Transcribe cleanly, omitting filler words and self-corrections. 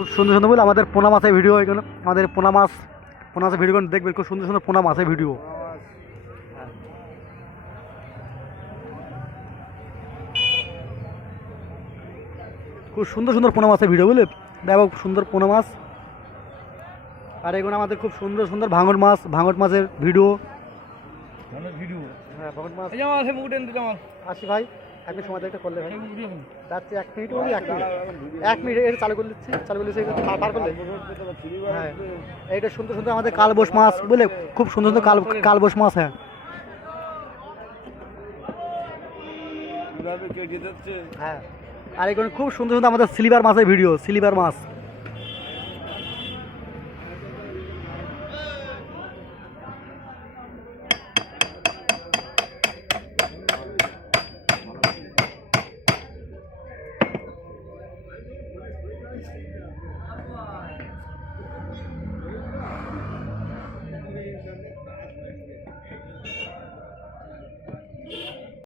খুব সুন্দর সুন্দর বলে আমাদের পোনা মাছের ভিডিও এখানে আমাদের পোনা মাছের ভিডিও দেখবেন, খুব সুন্দর সুন্দর পোনা মাছের ভিডিও। খুব সুন্দর সুন্দর পোনা মাছের ভিডিও বুঝলে, দেখো সুন্দর পোনা মাছ। আর এগুলো আমাদের খুব সুন্দর সুন্দর ভাঙর মাছের ভিডিও। হ্যাঁ ভাঙর মাছ আসি ভাই, আপনি সময় একটা করলে ভাই যাচ্ছে 1 মিনিট বলি 1 মিনিট এটা চালু করে দিচ্ছি পার করলে। হ্যাঁ এইটা সুন্দর সুন্দর আমাদের কালবোস মাছ বুঝলে, খুব সুন্দর সুন্দর কালবোস মাছ। হ্যাঁ হ্যাঁ আর এখানে খুব সুন্দর সুন্দর আমাদের সিলভার মাছের ভিডিও, সিলভার মাছ।